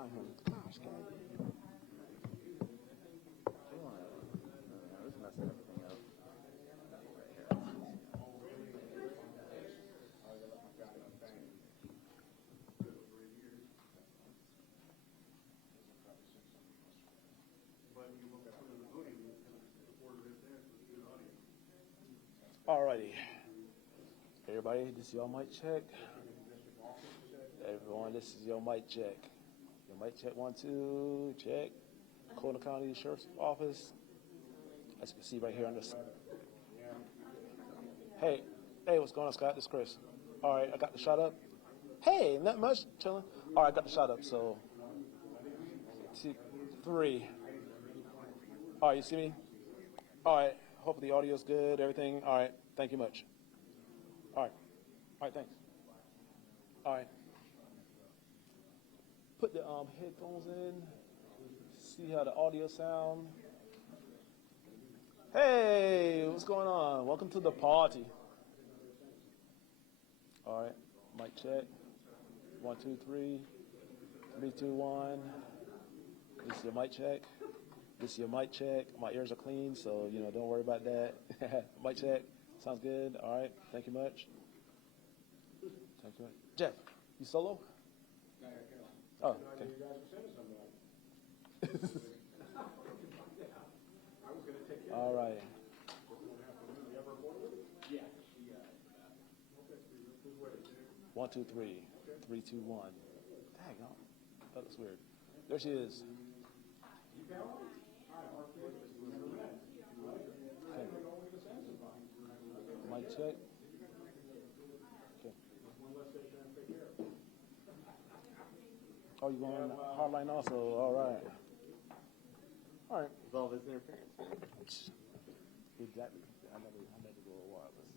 FaceTime him. Gosh, God. This is messing everything up. Alrighty. Everybody, this is your mic check. Everyone, this is your mic check. Your mic check, 1, 2, check. Colton County Sheriff's Office. As you can see right here on this. Hey, what's going on, Scott? This is Chris. All right, I got the shot up. Hey, not much, chilling. All right, I got the shot up. So, 2, 3. All right, you see me? All right. Hopefully the audio's good. Everything. All right. Thank you much. All right. All right. Thanks. All right. Put the headphones in. See how the audio sound. Hey, what's going on? Welcome to the party. All right. Mic check. 1, 2, 3. 3, 2, 1. This is your mic check. This is your mic check. My ears are clean, so, don't worry about that. Mic check. Sounds good. All right. Thank you much. Thank you much. Jeff, you solo? Oh, okay. All right. One, two, three. 3, 2, 1. Dang on. That looks weird. There she is. Okay. Mic check. Okay. Oh, you going on hardline also? All right. All right. With all this interference. Exactly. I never go wireless.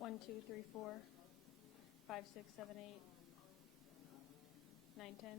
1, 2, 3, 4, 5, 6, 7, 8, 9, 10.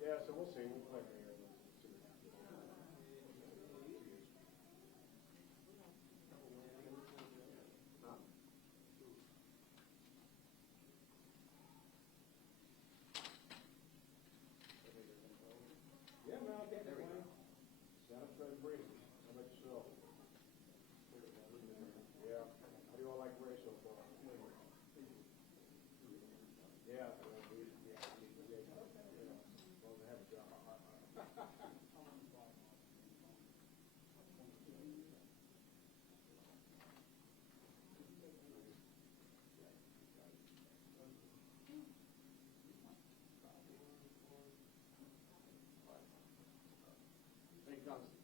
Yeah, so we'll see. We'll play here. See what happens. Huh? Yeah, man, I can't complain. Sounds pretty pretty. How about yourself? Yeah. How do you all like Ray so far? Yeah. Well, they have a job. Hey, Constance.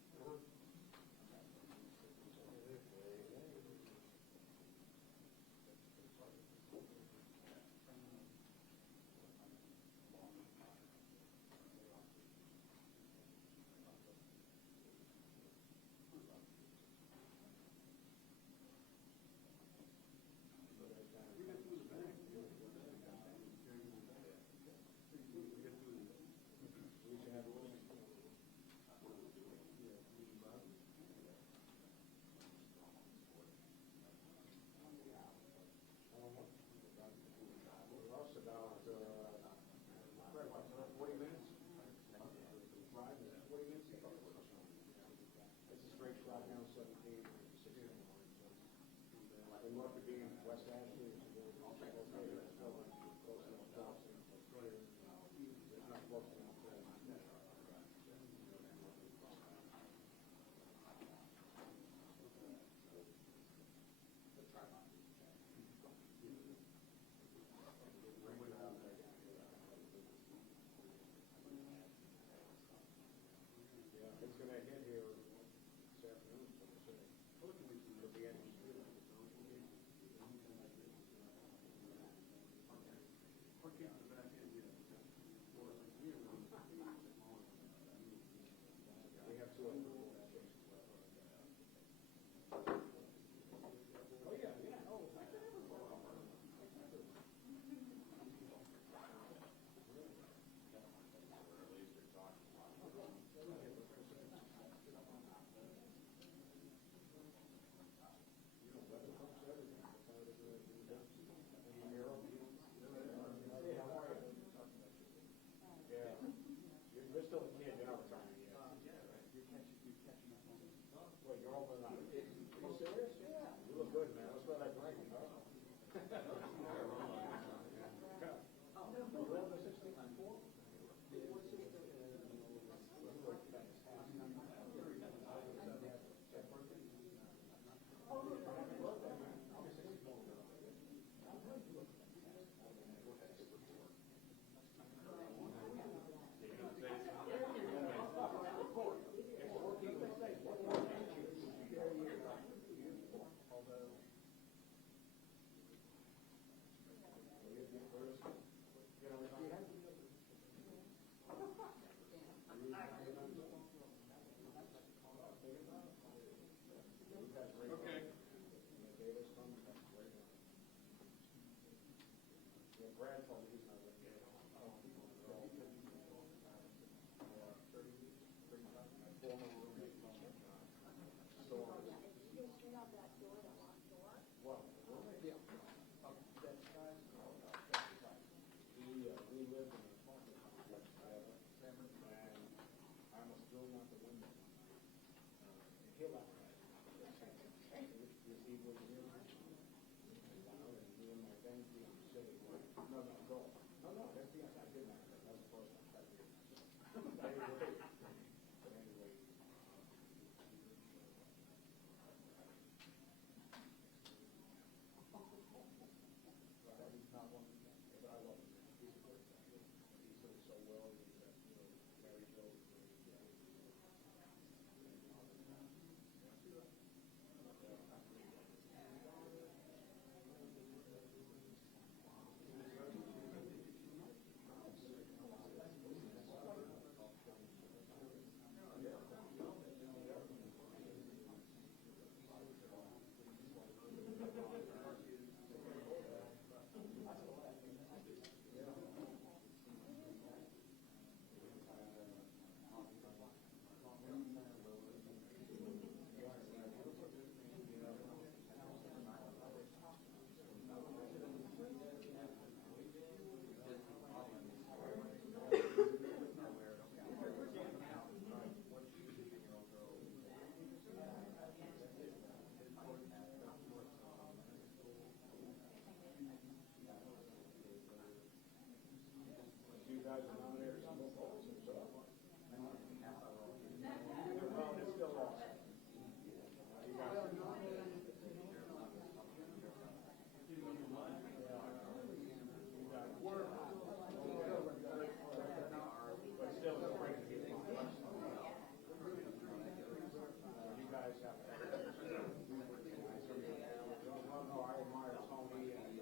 40 minutes? Drive is 40 minutes? It's a straight shot down 17, 16. And north of being West Ashley, it's a little okay, it's still close enough, Johnson, it's clear. It's not close enough. Yeah, it's gonna hit here this afternoon, so it's it'll be any speed. We have two other cases left. Oh, yeah, yeah, oh, I can never go. You're still a kid, you're not retired yet. You're catching up on it. Well, you're older than I am. Are you serious? Yeah. You look good, man. Let's go to that drink, huh? You're older than 16? I'm 4. Brad told me he's not going to get it. Former roommate. So, well, the roommate, yeah. We lived in an apartment complex together, and I almost threw him out the window. He left. He was here. And me and my then fiancé were, no, go. No, that's the, I didn't have that. That's the first one. But anyway. He's not one, but I love him. He's a great guy. He sings so well. He's very good. You guys are nominated some more votes and stuff. Well, it's still awesome. You guys are nominated. You guys were. But still, it's great to get one. You guys have. No, I admire Tony and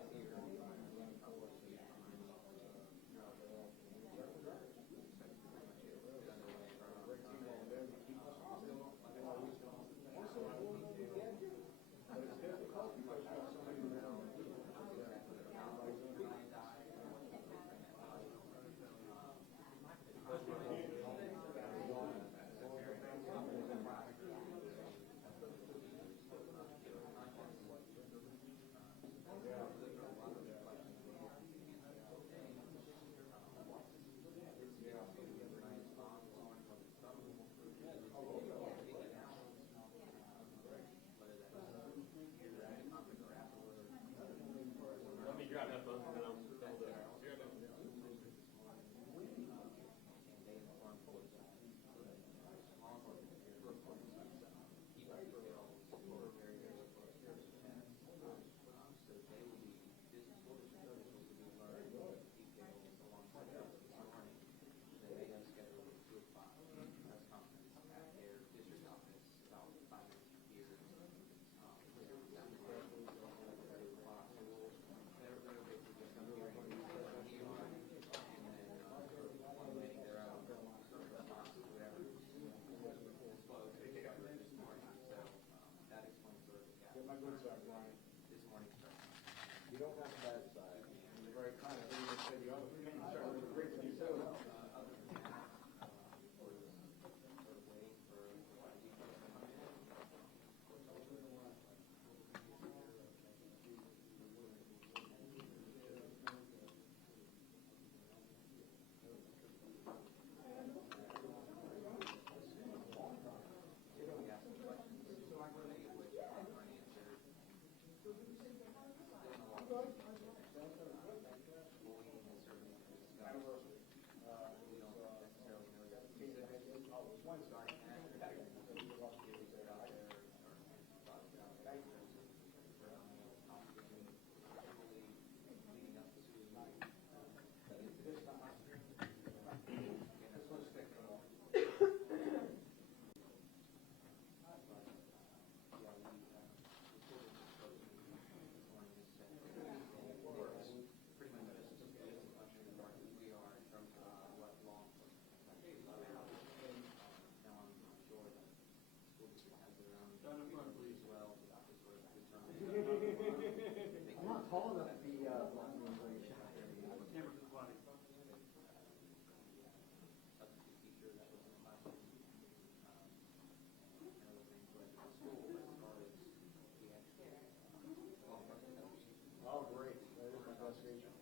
tall enough to be blocking the information. Oh, great. That is my best agent.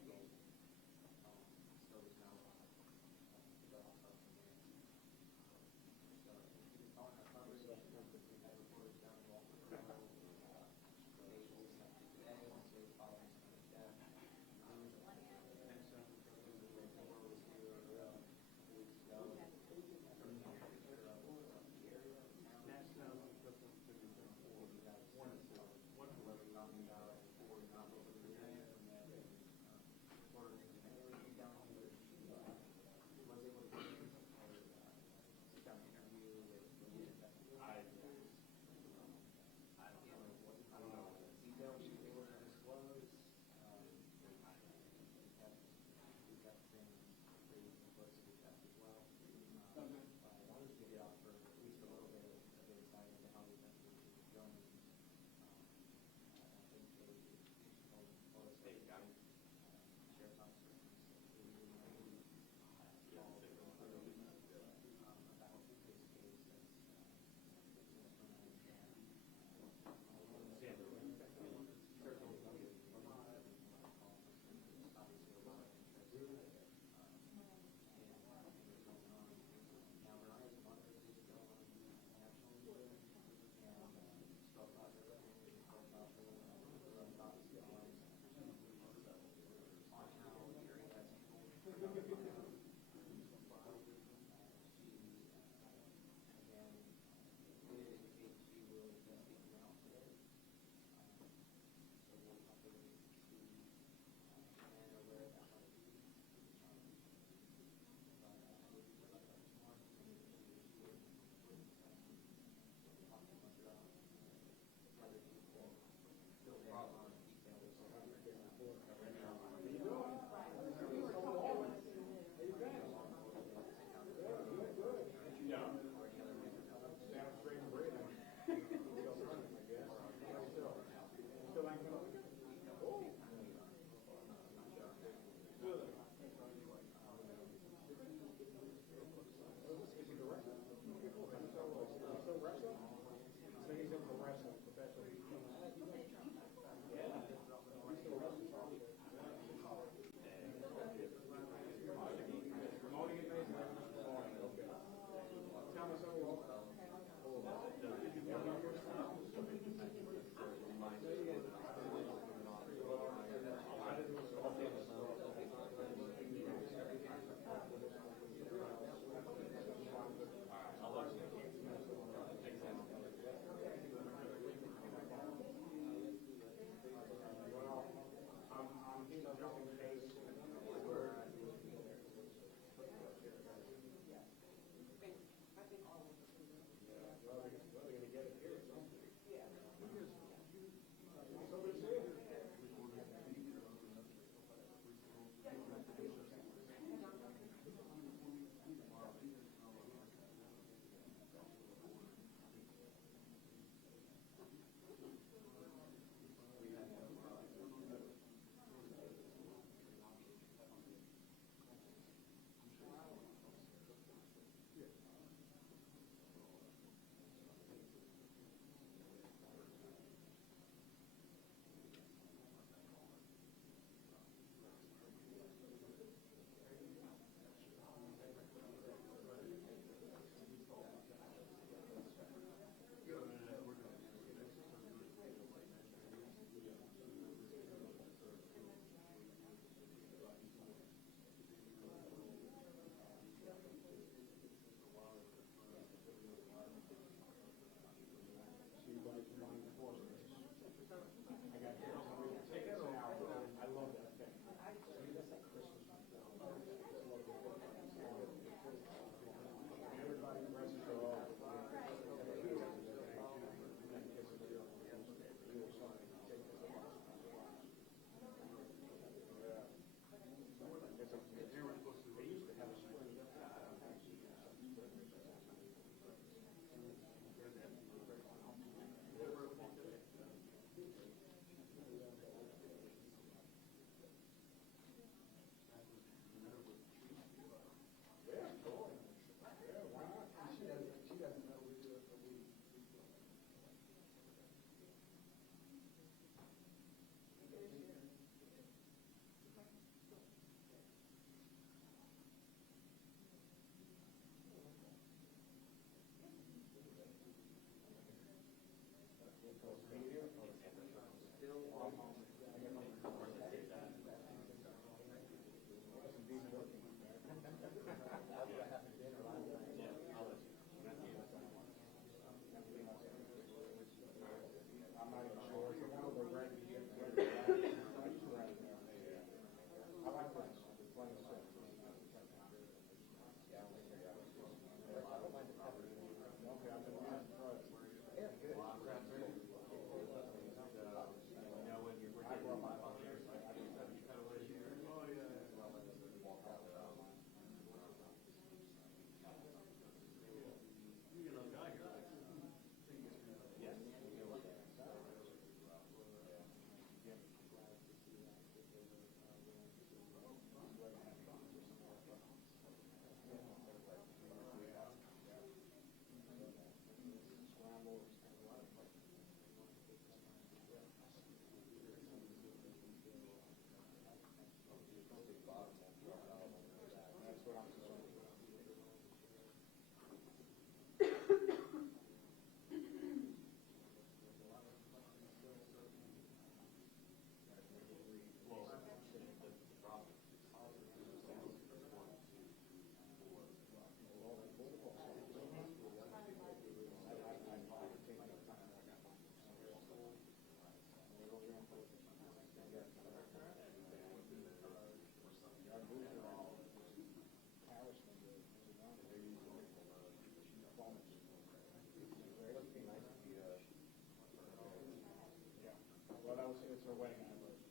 it's her wedding anniversary.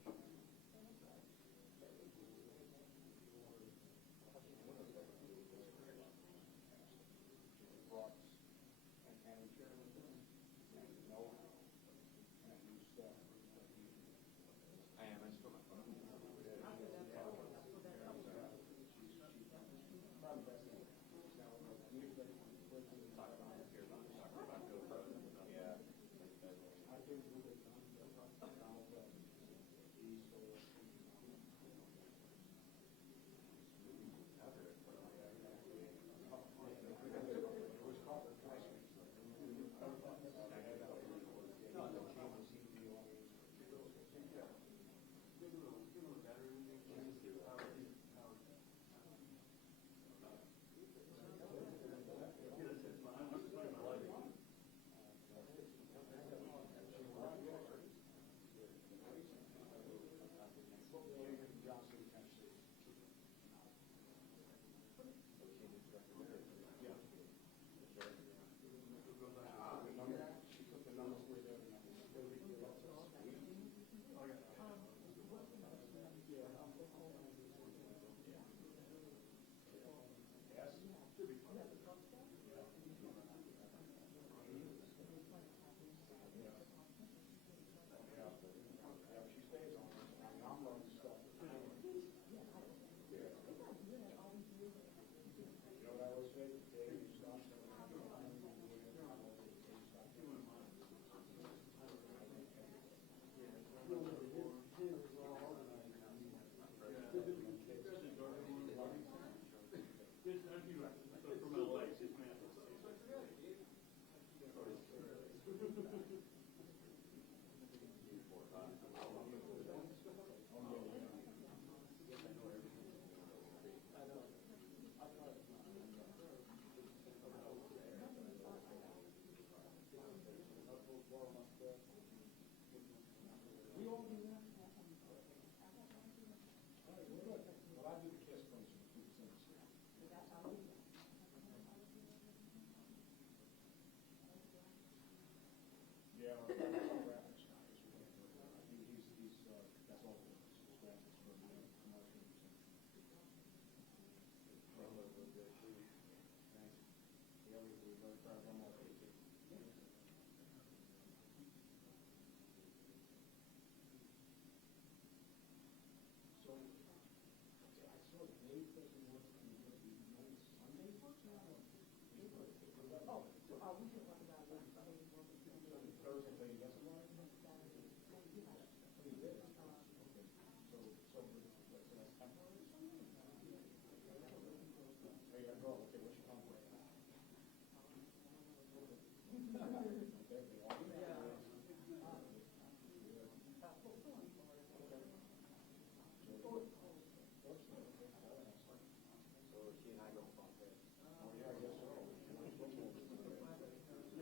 Brought and know-how and new stuff. I am. I just put my phone on. Yeah. I think we could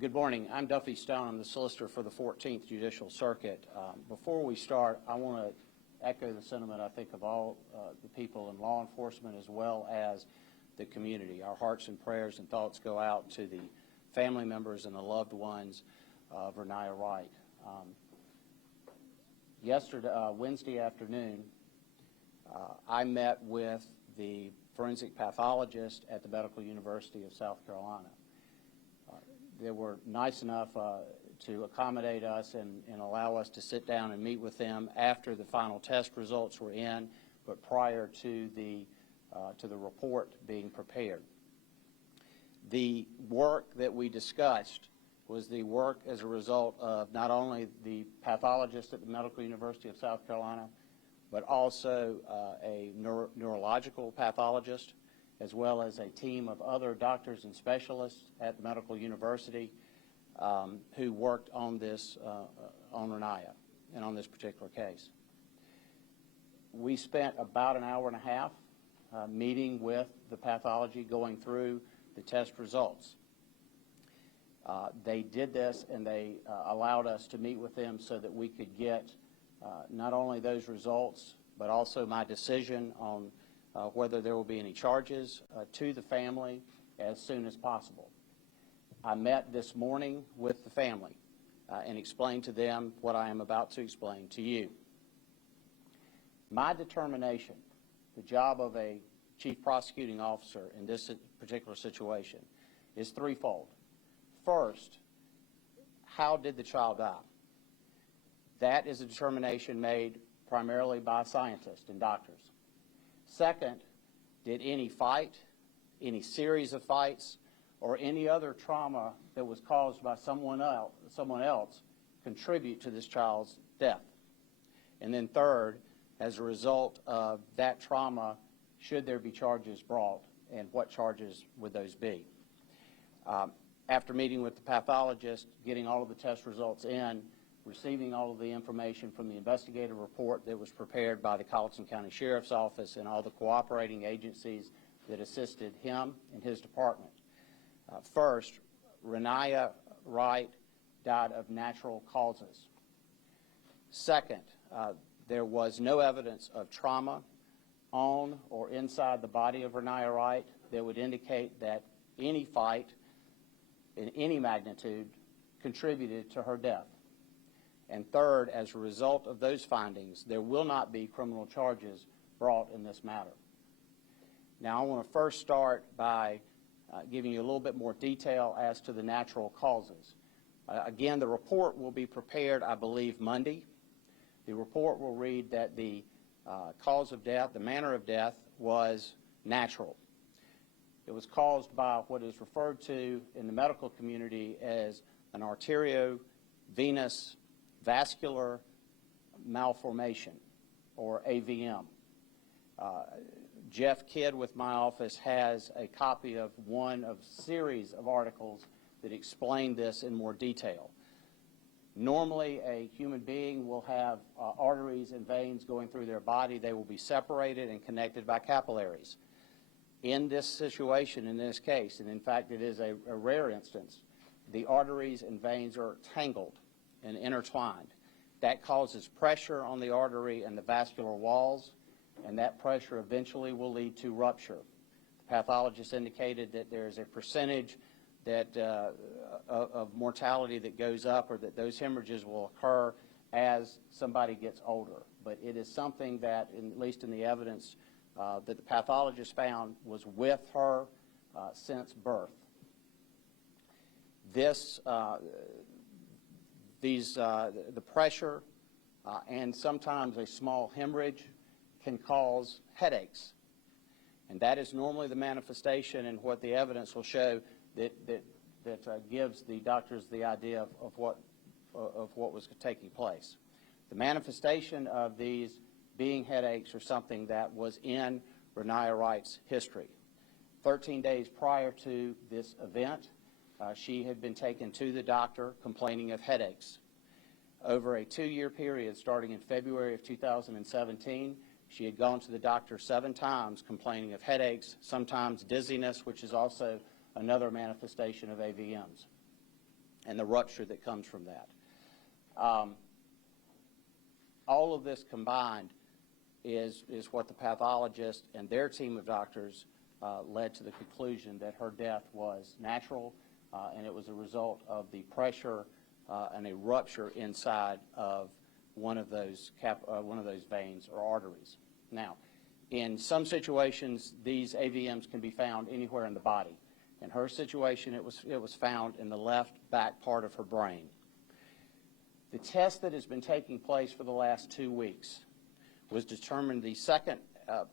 Good morning. I'm Duffy Stone. I'm the solicitor for the 14th Judicial Circuit. Before we start, I want to echo the sentiment, I think, of all the people in law enforcement as well as the community. Our hearts and prayers and thoughts go out to the family members and the loved ones of Raniya Wright. Wednesday afternoon, I met with the forensic pathologist at the Medical University of South Carolina. They were nice enough to accommodate us and allow us to sit down and meet with them after the final test results were in, but prior to the report being prepared. The work that we discussed was the work as a result of not only the pathologist at the Medical University of South Carolina, but also a neurological pathologist, as well as a team of other doctors and specialists at the Medical University who worked on this, on Raniya, and on this particular case. We spent about an hour and a half meeting with the pathology, going through the test results. They did this, and they allowed us to meet with them so that we could get not only those results, but also my decision on whether there will be any charges to the family as soon as possible. I met this morning with the family and explained to them what I am about to explain to you. My determination, the job of a chief prosecuting officer in this particular situation, is threefold. First, how did the child die? That is a determination made primarily by scientists and doctors. Second, did any fight, any series of fights, or any other trauma that was caused by someone else contribute to this child's death? And then third, as a result of that trauma, should there be charges brought, and what charges would those be? After meeting with the pathologist, getting all of the test results in, receiving all of the information from the investigative report that was prepared by the Colleton County Sheriff's Office and all the cooperating agencies that assisted him and his department. First, Raniya Wright died of natural causes. Second, there was no evidence of trauma on or inside the body of Raniya Wright that would indicate that any fight in any magnitude contributed to her death. And third, as a result of those findings, there will not be criminal charges brought in this matter. Now, I want to first start by giving you a little bit more detail as to the natural causes. Again, the report will be prepared, I believe, Monday. The report will read that the cause of death, the manner of death, was natural. It was caused by what is referred to in the medical community as an arteriovenous vascular malformation, or AVM. Jeff Kidd with my office has a copy of one of a series of articles that explain this in more detail. Normally, a human being will have arteries and veins going through their body. They will be separated and connected by capillaries. In this situation, in this case, and in fact it is a rare instance, the arteries and veins are tangled and intertwined. That causes pressure on the artery and the vascular walls, and that pressure eventually will lead to rupture. The pathologist indicated that there is a percentage that of mortality that goes up, or that those hemorrhages will occur as somebody gets older. But it is something that, at least in the evidence that the pathologist found, was with her since birth. The pressure and sometimes a small hemorrhage can cause headaches. And that is normally the manifestation, and what the evidence will show that gives the doctors the idea of what was taking place. The manifestation of these being headaches are something that was in Raniya Wright's history. 13 days prior to this event, she had been taken to the doctor complaining of headaches. Over a 2-year period, starting in February of 2017, she had gone to the doctor 7 times complaining of headaches, sometimes dizziness, which is also another manifestation of AVMs. and the rupture that comes from that. All of this combined is what the pathologist and their team of doctors led to the conclusion that her death was natural, and it was a result of the pressure and a rupture inside of one of those veins or arteries. Now, in some situations, these AVMs can be found anywhere in the body. In her situation, it was found in the left back part of her brain. The test that has been taking place for the last 2 weeks was determined the second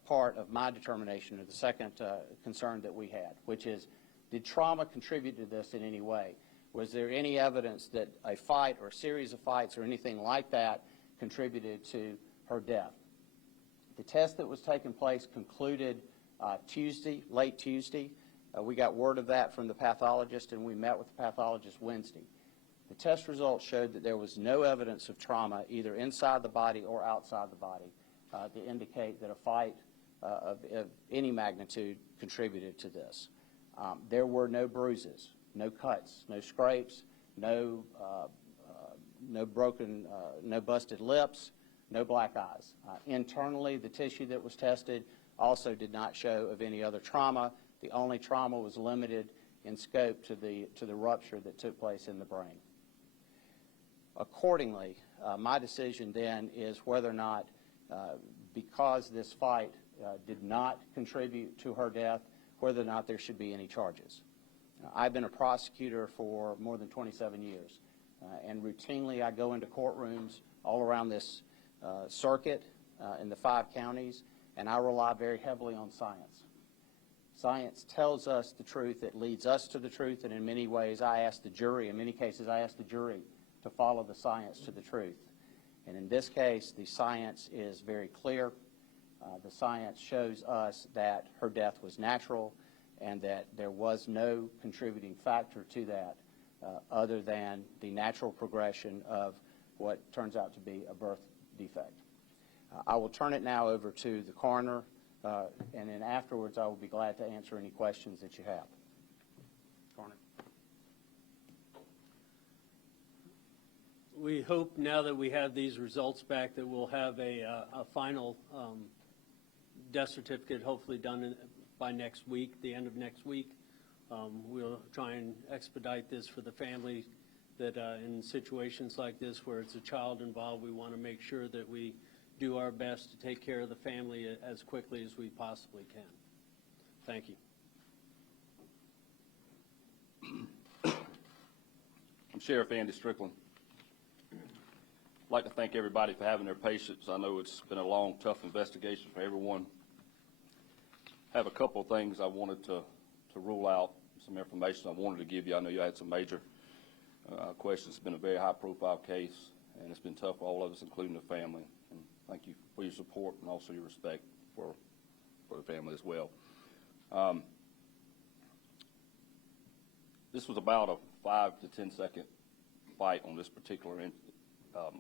part of my determination, or the second concern that we had, which is, did trauma contribute to this in any way? Was there any evidence that a fight or a series of fights or anything like that contributed to her death? The test that was taking place concluded late Tuesday. We got word of that from the pathologist, and we met with the pathologist Wednesday. The test results showed that there was no evidence of trauma either inside the body or outside the body to indicate that a fight of any magnitude contributed to this. There were no bruises, no cuts, no scrapes, no busted lips, no black eyes. Internally, the tissue that was tested also did not show of any other trauma. The only trauma was limited in scope to the rupture that took place in the brain. Accordingly, my decision then is whether or not, because this fight did not contribute to her death, whether or not there should be any charges. I've been a prosecutor for more than 27 years, and routinely I go into courtrooms all around this circuit in the 5 counties, and I rely very heavily on science. Science tells us the truth, it leads us to the truth, and in many ways in many cases I ask the jury to follow the science to the truth. And in this case, the science is very clear. The science shows us that her death was natural and that there was no contributing factor to that other than the natural progression of what turns out to be a birth defect. I will turn it now over to the coroner, and then afterwards I will be glad to answer any questions that you have. Coroner. We hope now that we have these results back that we'll have a final death certificate hopefully done by next week, the end of next week. We'll try and expedite this for the family that in situations like this where it's a child involved, we want to make sure that we do our best to take care of the family as quickly as we possibly can. Thank you. I'm Sheriff Andy Strickland. I'd like to thank everybody for having their patience. I know it's been a long, tough investigation for everyone. I have a couple of things I wanted to rule out, some information I wanted to give you. I know you had some major questions. It's been a very high-profile case, and it's been tough for all of us, including the family. And thank you for your support and also your respect for the family as well. This was about a 5 to 10 second fight on this particular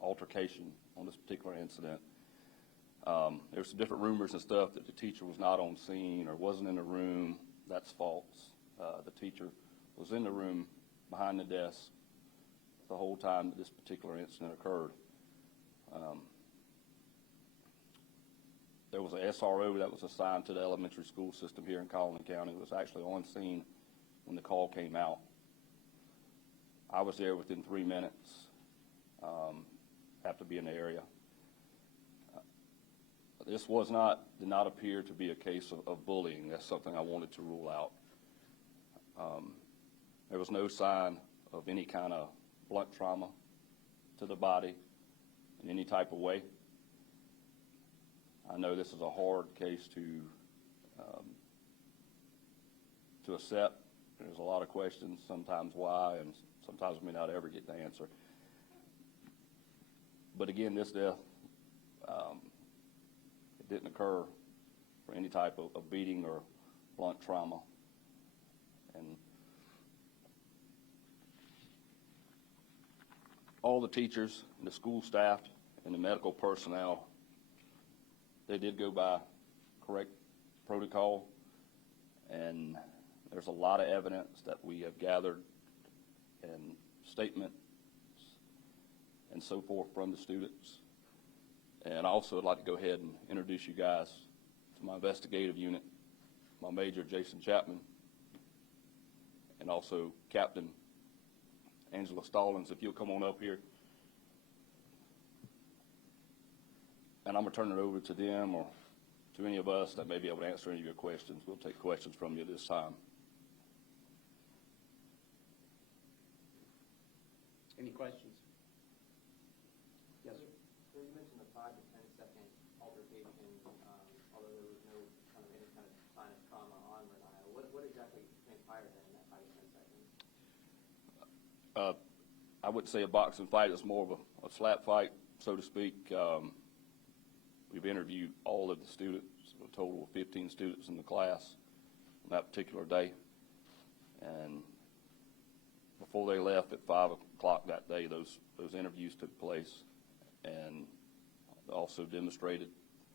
altercation on this particular incident. There's some different rumors and stuff that the teacher was not on scene or wasn't in the room. That's false. The teacher was in the room behind the desk the whole time that this particular incident occurred. There was an SRO that was assigned to the elementary school system here in Collin County. It was actually on scene when the call came out. I was there within 3 minutes. Have to be in the area. This did not appear to be a case of bullying. That's something I wanted to rule out. There was no sign of any kind of blunt trauma to the body in any type of way. I know this is a hard case to accept. There's a lot of questions, sometimes why, and sometimes we may not ever get the answer. But again, this death, it didn't occur for any type of beating or blunt trauma. And all the teachers, and the school staff, and the medical personnel, they did go by correct protocol, and there's a lot of evidence that we have gathered and statements and so forth from the students. And I also would like to go ahead and introduce you guys to my investigative unit, my Major Jason Chapman, and also Captain Angela Stallings, if you'll come on up here. And I'm going to turn it over to them or to any of us that may be able to answer any of your questions. We'll take questions from you this time. Any questions? Yes, sir. So you mentioned the 5 to 10 second altercation, although there was no any kind of sign of trauma on Raniya. What exactly transpired then in that 5 to 10 seconds? I wouldn't say a boxing fight. It's more of a slap fight, so to speak. We've interviewed all of the students, a total of 15 students in the class on that particular day. And before they left at 5 o'clock that day, those interviews took place and also demonstrated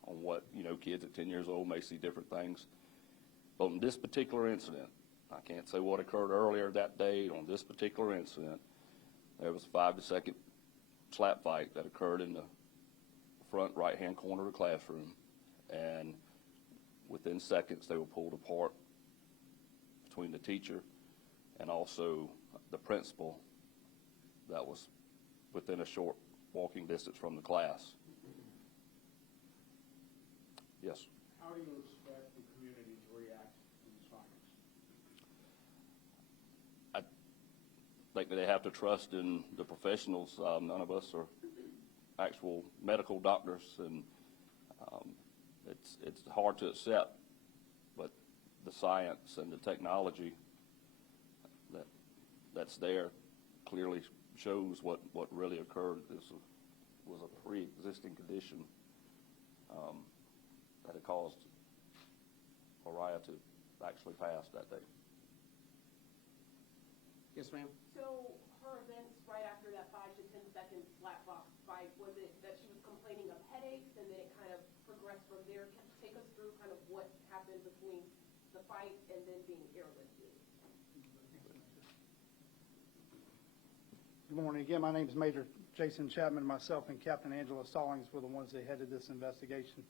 on what, kids at 10 years old may see different things. But on this particular incident, I can't say what occurred earlier that day. On this particular incident, there was a 5 to second slap fight that occurred in the front right-hand corner of the classroom, and within seconds they were pulled apart between the teacher and also the principal that was within a short walking distance from the class. Yes? How do you expect the community to react to these findings? I think that they have to trust in the professionals. None of us are actual medical doctors, and it's hard to accept, but the science and the technology that's there clearly shows what really occurred. This was a pre-existing condition that had caused Raniya to actually pass that day. Yes, ma'am. So her events right after that 5 to 10 second slap box fight, was it that she was complaining of headaches and then it kind of progressed from there? Take us through kind of what happened between the fight and then being airlifted. Good morning. Again, my name is Major Jason Chapman. Myself and Captain Angela Stallings were the ones that headed this investigation.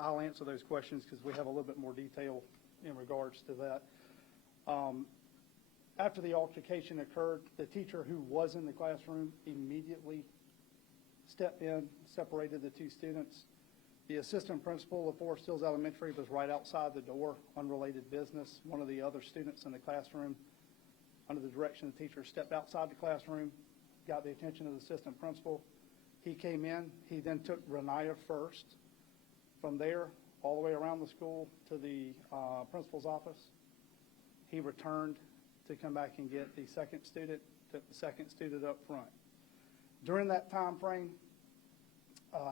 I'll answer those questions because we have a little bit more detail in regards to that. After the altercation occurred, the teacher who was in the classroom immediately stepped in, separated the two students. The assistant principal of Forest Hills Elementary was right outside the door, unrelated business. One of the other students in the classroom, under the direction of the teacher, stepped outside the classroom, got the attention of the assistant principal. He came in. He then took Raniya first. From there, all the way around the school to the principal's office. He returned to come back and get the second student, took the second student up front. During that time frame,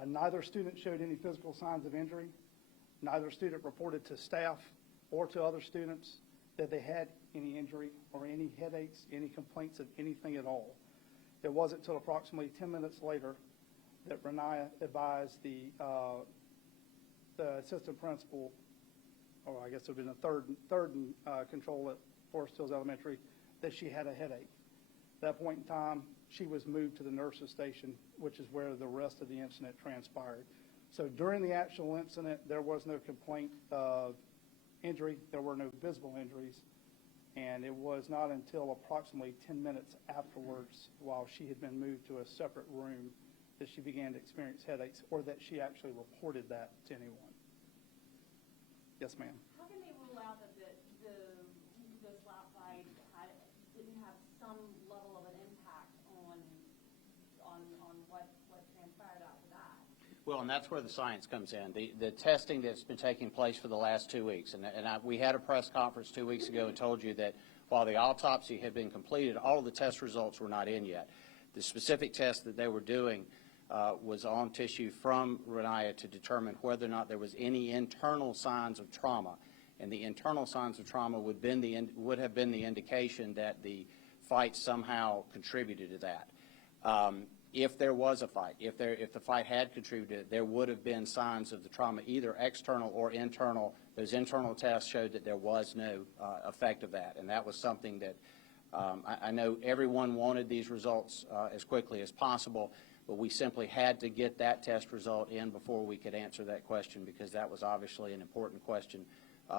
neither student showed any physical signs of injury. Neither student reported to staff or to other students that they had any injury or any headaches, any complaints of anything at all. It wasn't until approximately 10 minutes later that Raniya advised the assistant principal, or I guess it would have been a third control at Forest Hills Elementary, that she had a headache. At that point in time, she was moved to the nurse's station, which is where the rest of the incident transpired. So during the actual incident, there was no complaint of injury. There were no visible injuries. And it was not until approximately 10 minutes afterwards, while she had been moved to a separate room, that she began to experience headaches, or that she actually reported that to anyone. Yes, ma'am. How can they rule out that the slap fight didn't have some level of an impact on what transpired after that? Well, and that's where the science comes in. The testing that's been taking place for the last 2 weeks, we had a press conference 2 weeks ago and told you that while the autopsy had been completed, all of the test results were not in yet. The specific test that they were doing was on tissue from Raniya to determine whether or not there was any internal signs of trauma. And the internal signs of trauma would have been the indication that the fight somehow contributed to that. If there was a fight, if the fight had contributed, there would have been signs of the trauma, either external or internal. Those internal tests showed that there was no effect of that, and that was something that I know everyone wanted these results as quickly as possible, but we simply had to get that test result in before we could answer that question, because that was obviously an important question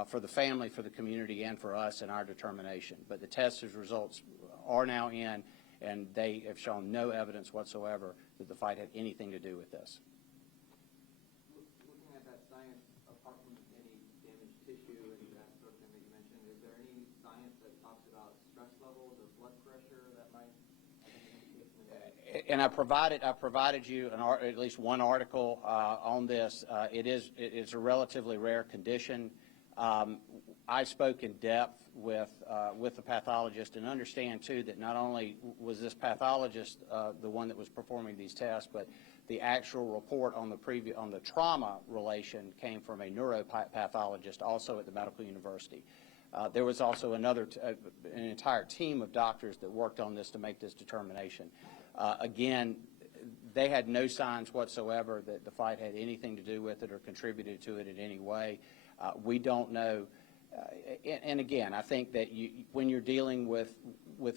for the family, for the community, and for us in our determination. But the test results are now in, and they have shown no evidence whatsoever that the fight had anything to do with this. Looking at that science, apart from any damaged tissue and that sort of thing that you mentioned, is there any science that talks about stress levels or blood pressure that might have any indication? And I provided you at least one article on this. It's a relatively rare condition. I spoke in depth with the pathologist, and understand too that not only was this pathologist the one that was performing these tests, but the actual report on the trauma relation came from a neuropathologist also at the medical university. There was also an entire team of doctors that worked on this to make this determination. Again, they had no signs whatsoever that the fight had anything to do with it or contributed to it in any way. We don't know. And again, I think that when you're dealing with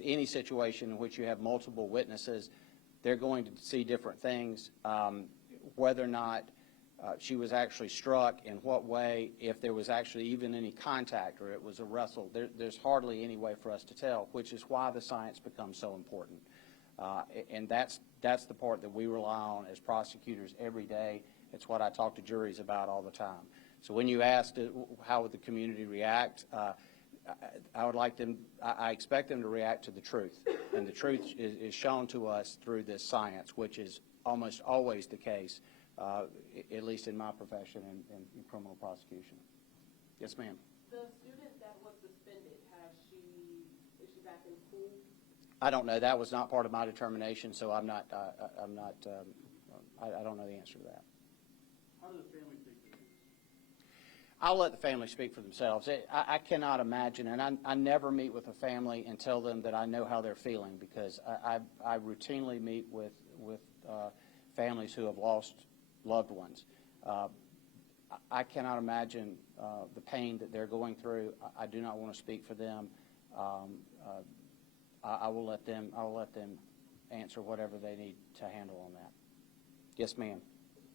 any situation in which you have multiple witnesses, they're going to see different things. Whether or not she was actually struck, in what way, if there was actually even any contact or it was a wrestle, there's hardly any way for us to tell, which is why the science becomes so important. And that's the part that we rely on as prosecutors every day. It's what I talk to juries about all the time. So when you asked how would the community react, I expect them to react to the truth. And the truth is shown to us through this science, which is almost always the case, at least in my profession and in criminal prosecution. Yes, ma'am. The student that was suspended, is she back in school? I don't know. That was not part of my determination, so I don't know the answer to that. How does the family think it is? I'll let the family speak for themselves. I cannot imagine, and I never meet with a family and tell them that I know how they're feeling, because I routinely meet with families who have lost loved ones. I cannot imagine the pain that they're going through. I do not want to speak for them. I will let them answer whatever they need to handle on that. Yes, ma'am.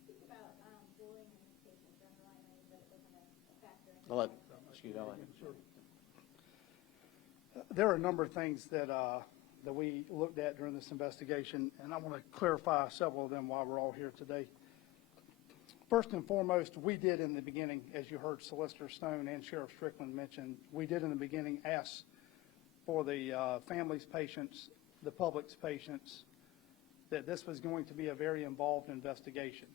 Speak about bullying in education generally. I know that it wasn't a factor in I'll let Sure. There are a number of things that we looked at during this investigation, and I want to clarify several of them while we're all here today. First and foremost, we did in the beginning, as you heard Solicitor Stone and Sheriff Strickland mention, we did in the beginning ask for the family's patience, the public's patience, that this was going to be a very involved investigation.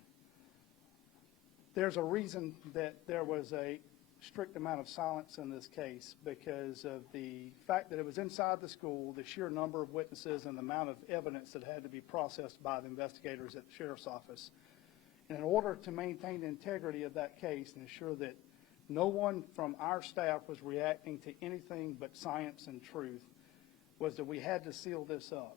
There's a reason that there was a strict amount of silence in this case, because of the fact that it was inside the school, the sheer number of witnesses, and the amount of evidence that had to be processed by the investigators at the sheriff's office. And in order to maintain the integrity of that case and ensure that no one from our staff was reacting to anything but science and truth, was that we had to seal this up.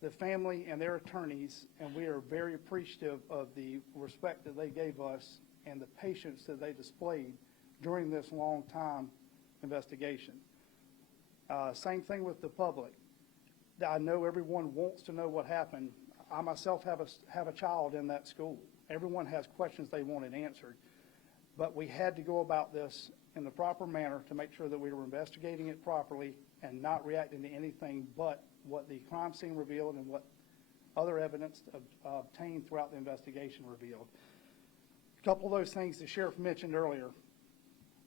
The family and their attorneys, and we are very appreciative of the respect that they gave us and the patience that they displayed during this long time investigation. Same thing with the public. I know everyone wants to know what happened. I myself have a child in that school. Everyone has questions they wanted answered. But we had to go about this in the proper manner to make sure that we were investigating it properly and not reacting to anything but what the crime scene revealed and what other evidence obtained throughout the investigation revealed. A couple of those things the sheriff mentioned earlier.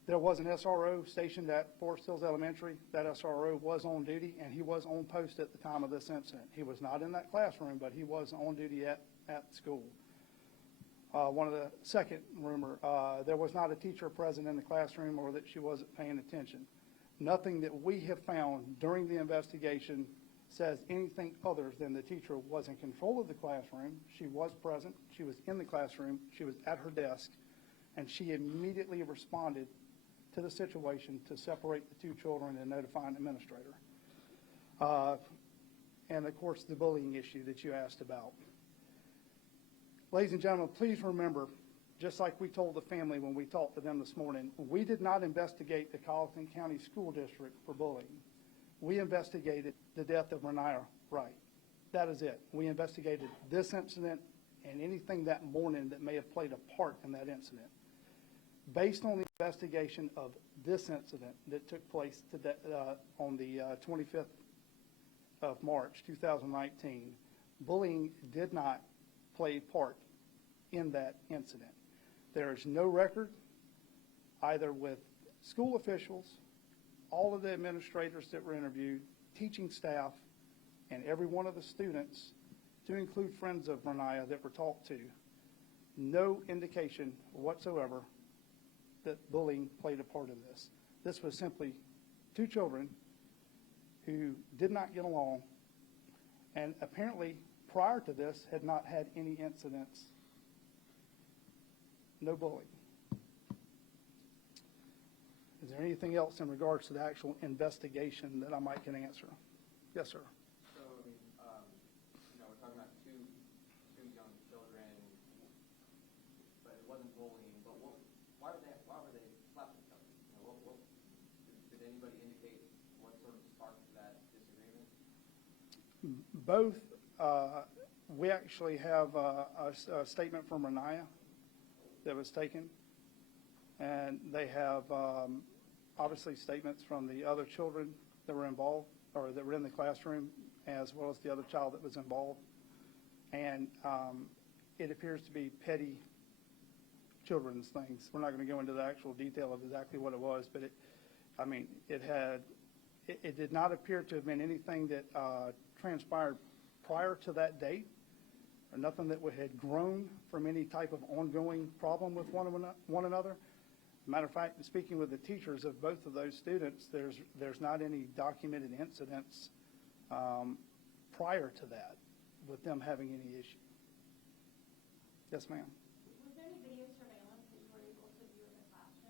There was an SRO stationed at Forest Hills Elementary. That SRO was on duty, and he was on post at the time of this incident. He was not in that classroom, but he was on duty at school. One of the second rumor, there was not a teacher present in the classroom, or that she wasn't paying attention. Nothing that we have found during the investigation says anything other than the teacher was in control of the classroom. She was present. She was in the classroom. She was at her desk, and she immediately responded to the situation to separate the two children and notify an administrator. And of course, the bullying issue that you asked about. Ladies and gentlemen, please remember, just like we told the family when we talked to them this morning, we did not investigate the Colleton County School District for bullying. we investigated the death of Raniya Wright. That is it. We investigated this incident and anything that morning that may have played a part in that incident. Based on the investigation of this incident that took place today, on the 25th of March, 2019, bullying did not play a part in that incident. There is no record, either with school officials, all of the administrators that were interviewed, teaching staff, and every one of the students, to include friends of Raniya that were talked to, no indication whatsoever that bullying played a part in this. This was simply two children who did not get along, and apparently prior to this had not had any incidents. No bullying. Is there anything else in regards to the actual investigation that I might can answer? Yes, sir. So, I mean, we're talking about two young children, but it wasn't bullying. But why were they slapping each other? Did anybody indicate what sort of sparked that disagreement? Both. We actually have a statement from Raniya that was taken, and they have obviously statements from the other children that were involved or that were in the classroom, as well as the other child that was involved. And it appears to be petty children's things. We're not going to go into the actual detail of exactly what it was, but it did not appear to have been anything that transpired prior to that date, or nothing that had grown from any type of ongoing problem with one another. Matter of fact, speaking with the teachers of both of those students, there's not any documented incidents prior to that with them having any issue. Yes, ma'am. Was there any video surveillance that you were able to view in the classroom?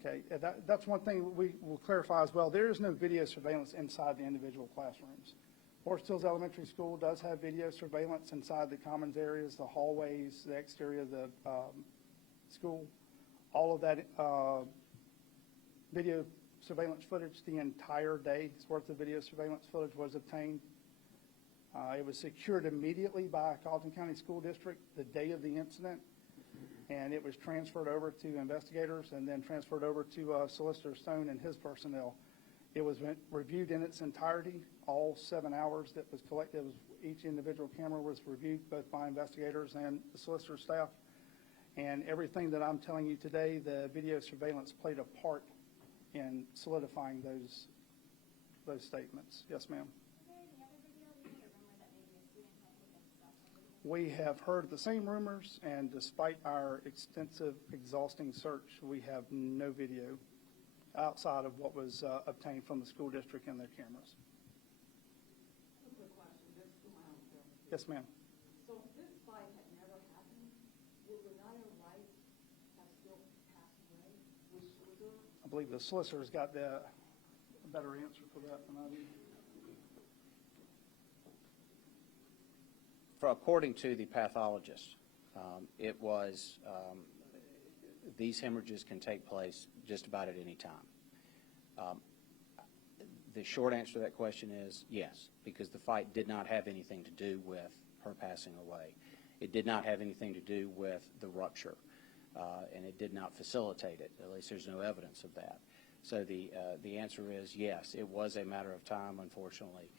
Okay, that's one thing we will clarify as well. There is no video surveillance inside the individual classrooms. Forest Hills Elementary School does have video surveillance inside the commons areas, the hallways, the exterior of the school. All of that video surveillance footage, the entire day's worth of video surveillance footage was obtained. It was secured immediately by Carlton County School District the day of the incident, and it was transferred over to investigators and then transferred over to Solicitor Stone and his personnel. It was reviewed in its entirety, all 7 hours that was collected. Each individual camera was reviewed both by investigators and the solicitor staff. And everything that I'm telling you today, the video surveillance played a part in solidifying those statements. Yes, ma'am. Is there any other video you heard rumor that maybe a student had taken stuff from the video? We have heard the same rumors, and despite our extensive, exhausting search, we have no video outside of what was obtained from the school district and their cameras. A quick question, just for my own clarification. Yes, ma'am. So if this fight had never happened, would Raniya Wright have still passed away? Was there? I believe the solicitor's got a better answer for that than I do. According to the pathologist, it was, these hemorrhages can take place just about at any time. The short answer to that question is yes, because the fight did not have anything to do with her passing away. It did not have anything to do with the rupture, and it did not facilitate it. At least there's no evidence of that. So the answer is yes, it was a matter of time, unfortunately,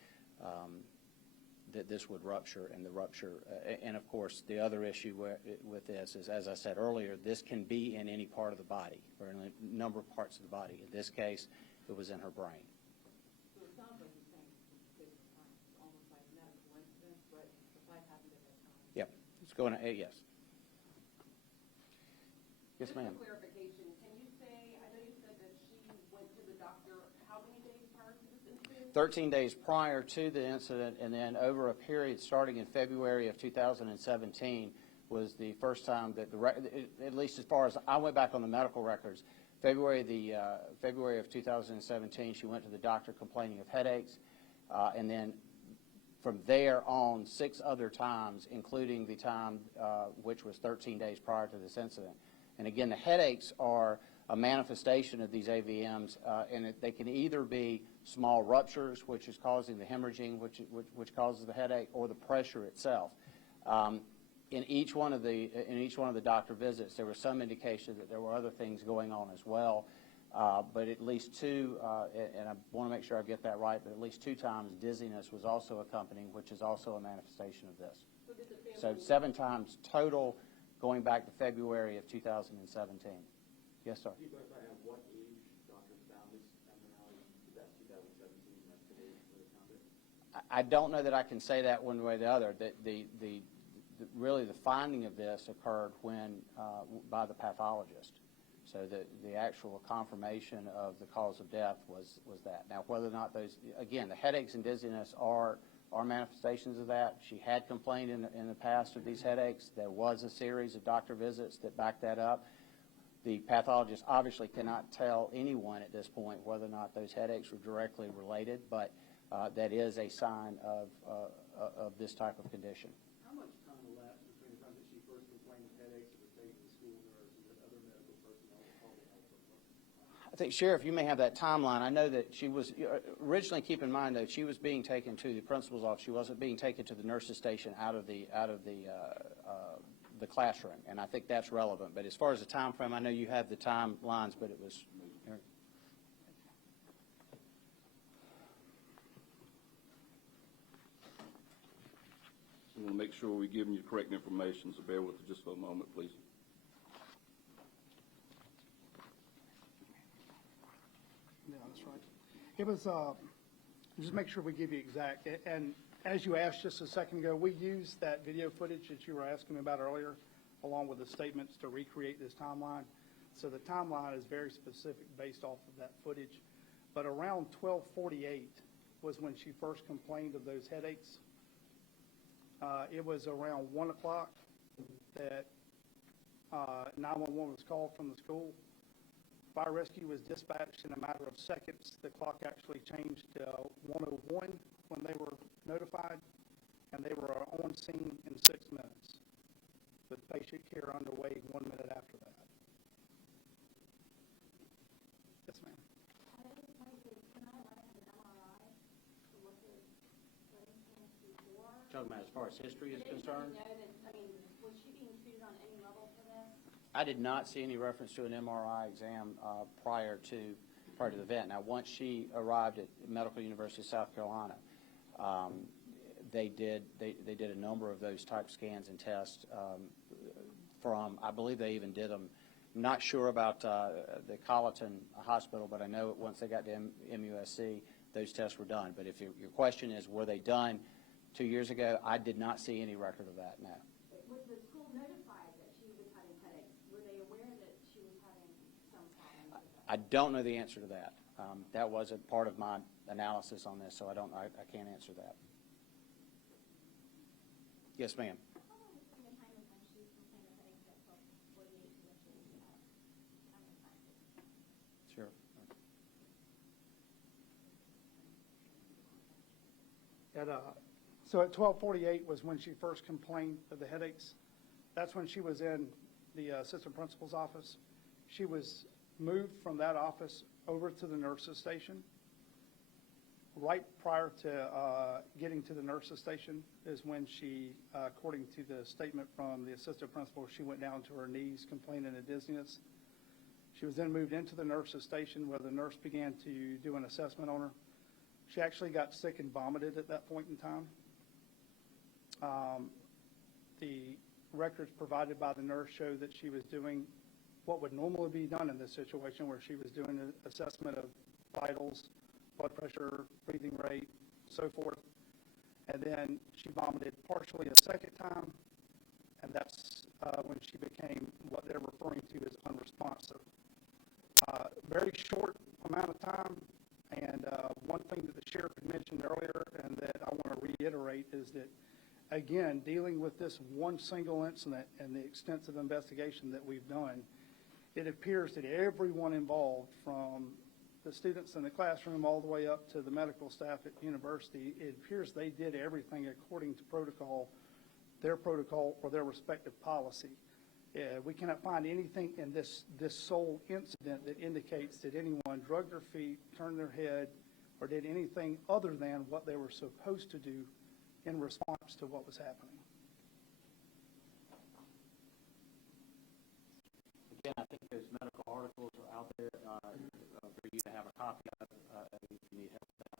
that this would rupture, and the rupture, and of course the other issue with this is, as I said earlier, this can be in any part of the body, or in a number of parts of the body. In this case, it was in her brain. So it sounds like you're saying this is almost like not a coincidence, but the fight happened at that time. Yep, it's going to, yes. Yes, ma'am. Just for clarification, can you say, I know you said that she went to the doctor how many days prior to this incident? 13 days prior to the incident, and then over a period starting in February of 2017 was the first time that, at least as far as I went back on the medical records, February of 2017, she went to the doctor complaining of headaches, and then from there on 6 other times, including the time which was 13 days prior to this incident. And again, the headaches are a manifestation of these AVMs, and they can either be small ruptures, which is causing the hemorrhaging, which causes the headache, or the pressure itself. In each one of the doctor visits, there was some indication that there were other things going on as well. But at least two, and I want to make sure I get that right, but at least 2 times dizziness was also accompanying, which is also a manifestation of this. So 7 times total going back to February of 2017. Yes, sir. Can you clarify at what age doctors found this abnormality? That's 2017, that's today's conduct? I don't know that I can say that one way or the other. Really the finding of this occurred when, by the pathologist. So the actual confirmation of the cause of death was that. Now, whether or not those, again, the headaches and dizziness are manifestations of that. She had complained in the past of these headaches. There was a series of doctor visits that backed that up. The pathologist obviously cannot tell anyone at this point whether or not those headaches were directly related, but that is a sign of this type of condition. How much time elapsed between the time that she first complained of headaches and was taken to the school nurse and that other medical personnel were called to help her? I think, Sheriff, you may have that timeline. I know that she was, originally keep in mind, though, she was being taken to the principal's office. She wasn't being taken to the nurse's station out of the classroom, and I think that's relevant. But as far as the time frame, I know you have the timelines, but it was... I want to make sure we're giving you correct information, so bear with us just for a moment, please. Yeah, that's right. It was, just make sure we give you exact, and as you asked just a second ago, we used that video footage that you were asking me about earlier, along with the statements to recreate this timeline. So the timeline is very specific based off of that footage. But around 12:48 was when she first complained of those headaches. It was around 1 o'clock that 911 was called from the school. Fire rescue was dispatched in a matter of seconds. The clock actually changed to 1:01 when they were notified, and they were on scene in 6 minutes, with patient care underway 1 minute after that. Yes, ma'am. Talking about as far as history is concerned? Was she being treated on any level for this? I did not see any reference to an MRI exam prior to the event. Now, once she arrived at Medical University of South Carolina, they did a number of those type scans and tests from, I believe they even did them. I'm not sure about the Colleton Hospital, but I know once they got to MUSC, those tests were done. But if your question is, were they done 2 years ago, I did not see any record of that, no. Was the school notified that she was having headaches? Were they aware that she was having some problems with that? I don't know the answer to that. That wasn't part of my analysis on this, so I can't answer that. Yes, ma'am. How long was from the time of when she complained of headaches at 12:48 to when she was having practice? Sure. So at 12:48 was when she first complained of the headaches. That's when she was in the assistant principal's office. She was moved from that office over to the nurse's station. Right prior to getting to the nurse's station is when she, according to the statement from the assistant principal, she went down to her knees complaining of dizziness. She was then moved into the nurse's station where the nurse began to do an assessment on her. She actually got sick and vomited at that point in time. The records provided by the nurse show that she was doing what would normally be done in this situation, where she was doing an assessment of vitals, blood pressure, breathing rate, so forth. And then she vomited partially a second time, and that's when she became what they're referring to as unresponsive. Very short amount of time, and one thing that the sheriff had mentioned earlier and that I want to reiterate is that, again, dealing with this one single incident and the extensive investigation that we've done, it appears that everyone involved, from the students in the classroom all the way up to the medical staff at the university, it appears they did everything according to protocol, their protocol or their respective policy. We cannot find anything in this sole incident that indicates that anyone drugged their feet, turned their head, or did anything other than what they were supposed to do in response to what was happening. Again, I think those medical articles are out there for you to have a copy of if you need help with that.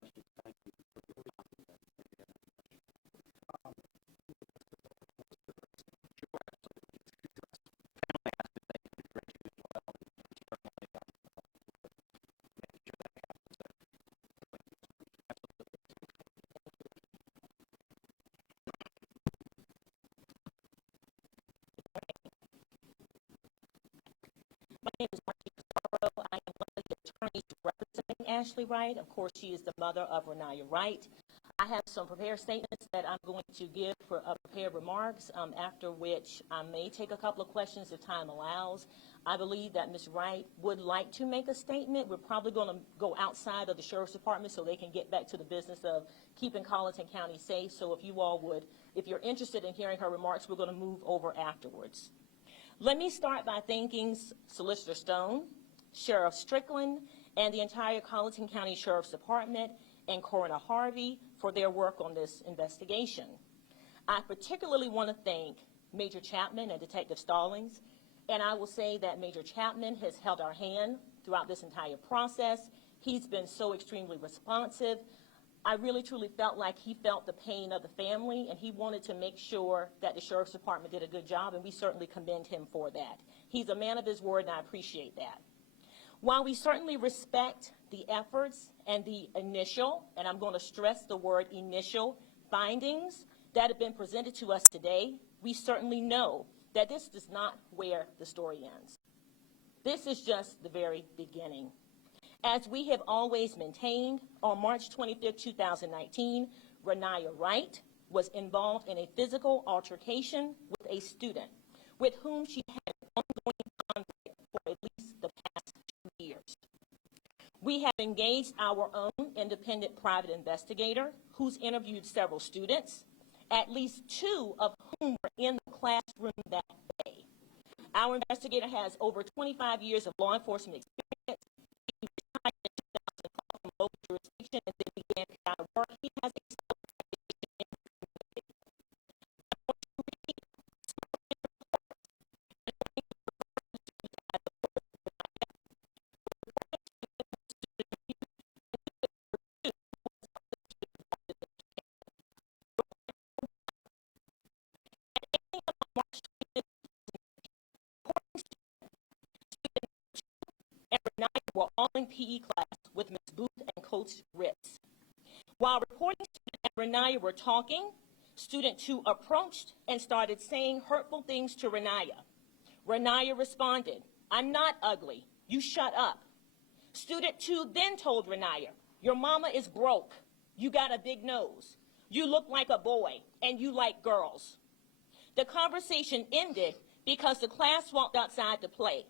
Thank you for your time. My name is Raniya Wright. I am one of the attorneys representing Ashley Wright. Of course, she is the mother of Raniya Wright. I have some prepared statements that I'm going to give for prepared remarks, after which I may take a couple of questions if time allows. I believe that Ms. Wright would like to make a statement. We're probably going to go outside of the Sheriff's Department so they can get back to the business of keeping Colleton County safe. So if you all would, if you're interested in hearing her remarks, we're going to move over afterwards. Let me start by thanking Solicitor Stone, Sheriff Strickland, and the entire Colleton County Sheriff's Department and Coroner Harvey for their work on this investigation. I particularly want to thank Major Chapman and Detective Stallings, and I will say that Major Chapman has held our hand throughout this entire process. He's been so extremely responsive. I really truly felt like he felt the pain of the family, and he wanted to make sure that the Sheriff's Department did a good job, and we certainly commend him for that. He's a man of his word, and I appreciate that. While we certainly respect the efforts and the initial, and I'm going to stress the word initial, findings that have been presented to us today, we certainly know that this is not where the story ends. This is just the very beginning. As we have always maintained, on March 25, 2019, Raniya Wright was involved in a physical altercation with a student with whom she had an ongoing conflict for at least the past 2 years. We have engaged our own independent private investigator who's interviewed several students, at least 2 of whom were in the classroom that day. Our investigator has over 25 years of law enforcement experience. He retired in 2012 from local jurisdiction and then began county work. He has a and Raniya were all in PE class with Ms. Booth and Coach Ritz. While reporting student and Raniya were talking, student 2 approached and started saying hurtful things to Raniya. Raniya responded, "I'm not ugly, you shut up." Student 2 then told Raniya, "Your mama is broke, you got a big nose, you look like a boy, and you like girls." The conversation ended because the class walked outside to play.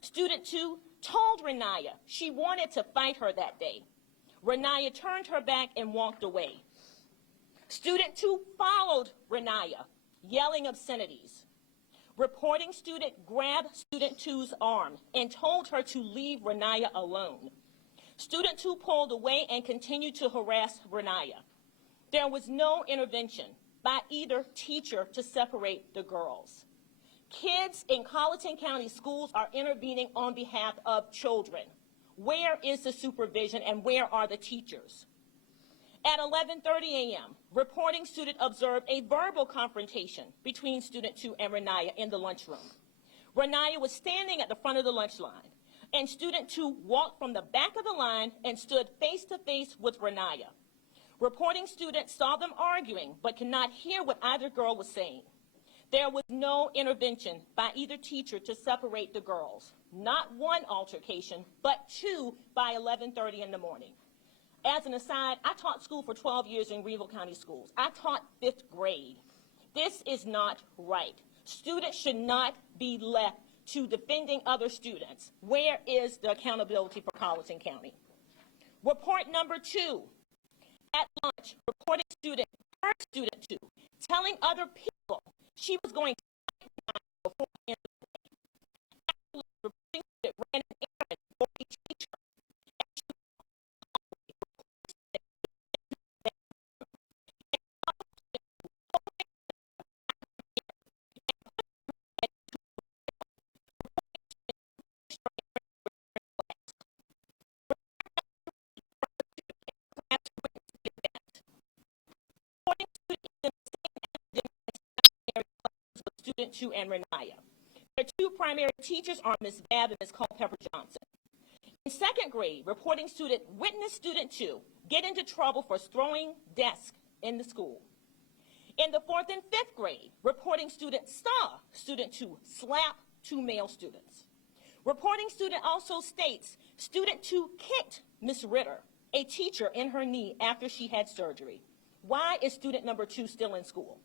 Student 2 told Raniya she wanted to fight her that day. Raniya turned her back and walked away. Student 2 followed Raniya, yelling obscenities. Reporting student grabbed student 2's arm and told her to leave Raniya alone. Student 2 pulled away and continued to harass Raniya. There was no intervention by either teacher to separate the girls. Kids in Colleton County schools are intervening on behalf of children. Where is the supervision and where are the teachers? At 11:30 a.m., reporting student observed a verbal confrontation between student 2 and Raniya in the lunchroom. Raniya was standing at the front of the lunch line, and student 2 walked from the back of the line and stood face to face with Raniya. Reporting students saw them arguing but could not hear what either girl was saying. There was no intervention by either teacher to separate the girls. Not one altercation, but 2 by 11:30 in the morning. As an aside, I taught school for 12 years in Greenville County Schools. I taught 5th grade. This is not right. Students should not be left to defending other students. Where is the accountability for Colleton County? Report number 2. At lunch, reporting student heard student 2 telling other people she was going to in the grade. Actually, reporting student ran an errand for a teacher. Reporting student in the same academic with student 2 and Raniya. Their two primary teachers are Ms. Babb and Ms. Culpepper Johnson. In second grade, reporting student witnessed student 2 get into trouble for throwing desks in the school. In the fourth and fifth grade, reporting student saw student 2 slap 2 male students. Reporting student also states student 2 kicked Ms. Ritter, a teacher, in her knee after she had surgery. Why is student number 2 still in school?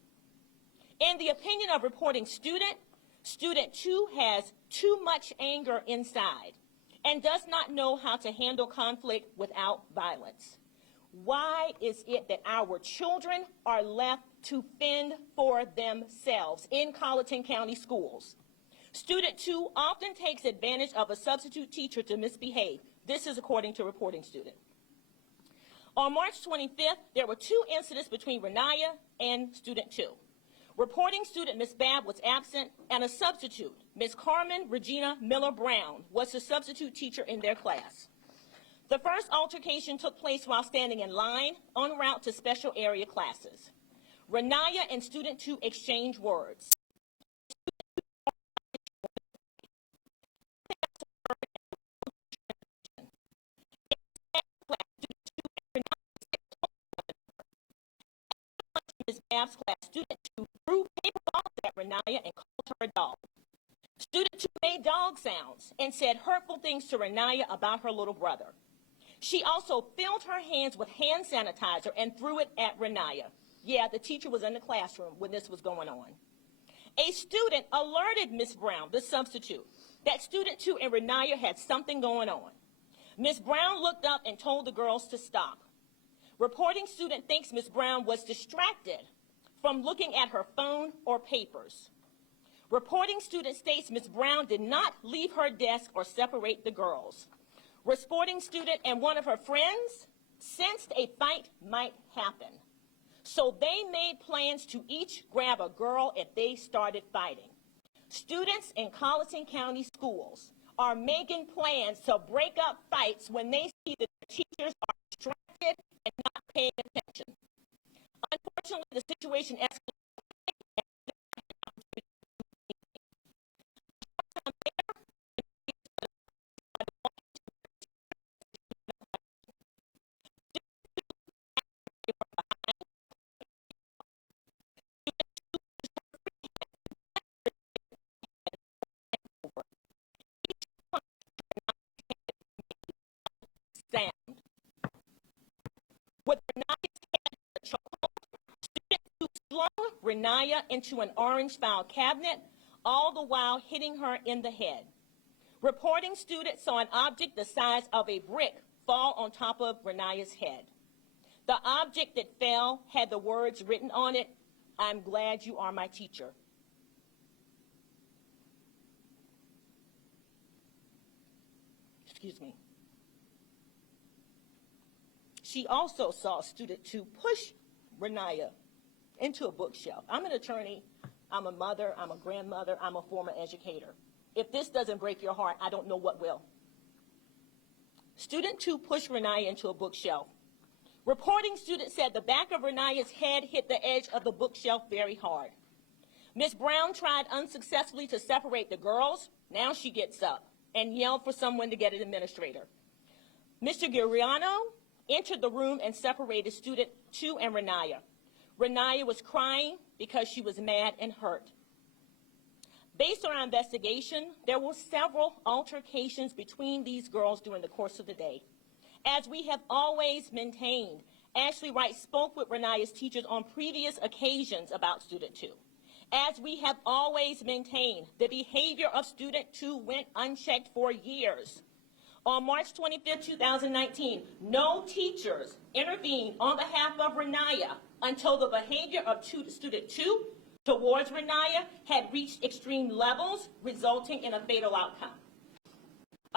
In the opinion of reporting student, student 2 has too much anger inside and does not know how to handle conflict without violence. Why is it that our children are left to fend for themselves in Colleton County schools? Student 2 often takes advantage of a substitute teacher to misbehave. This is according to reporting student. On March 25th, there were 2 incidents between Raniya and student 2. Reporting student Ms. Babb was absent, and a substitute, Ms. Carmen Regina Miller Brown, was the substitute teacher in their class. The first altercation took place while standing in line en route to special area classes. Raniya and student 2 exchanged words. Ms. Babb's class, student 2 threw paper balls at Raniya and called her a dog. Student 2 made dog sounds and said hurtful things to Raniya about her little brother. She also filled her hands with hand sanitizer and threw it at Raniya. Yeah, the teacher was in the classroom when this was going on. A student alerted Ms. Brown, the substitute, that student 2 and Raniya had something going on. Ms. Brown looked up and told the girls to stop. Reporting student thinks Ms. Brown was distracted from looking at her phone or papers. Reporting student states Ms. Brown did not leave her desk or separate the girls. Reporting student and one of her friends sensed a fight might happen. So they made plans to each grab a girl if they started fighting. Students in Colleton County schools are making plans to break up fights when they see that their teachers are distracted and not paying attention. Unfortunately, the situation escalated. Sound. With Raniya's head in a chokehold, student 2 slung Raniya into an orange file cabinet, all the while hitting her in the head. Reporting student saw an object the size of a brick fall on top of Raniya's head. The object that fell had the words written on it, "I'm glad you are my teacher." Excuse me. She also saw student 2 push Raniya into a bookshelf. I'm an attorney, I'm a mother, I'm a grandmother, I'm a former educator. If this doesn't break your heart, I don't know what will. Student 2 pushed Raniya into a bookshelf. Reporting student said the back of Raniya's head hit the edge of the bookshelf very hard. Ms. Brown tried unsuccessfully to separate the girls. Now she gets up and yelled for someone to get an administrator. Mr. Guiriano entered the room and separated student 2 and Raniya. Raniya was crying because she was mad and hurt. Based on our investigation, there were several altercations between these girls during the course of the day. As we have always maintained, Ashley Wright spoke with Raniya's teachers on previous occasions about student 2. As we have always maintained, the behavior of student 2 went unchecked for years. On March 25, 2019, no teachers intervened on behalf of Raniya until the behavior of student 2 towards Raniya had reached extreme levels, resulting in a fatal outcome.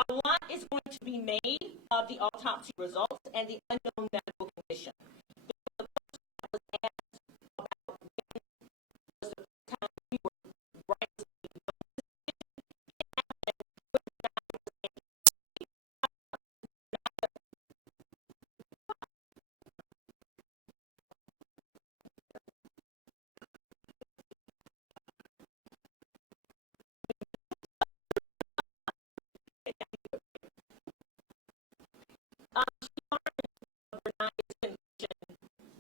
A lot is going to be made of the autopsy results and the unknown medical condition. The question that was asked about when was the time we were right.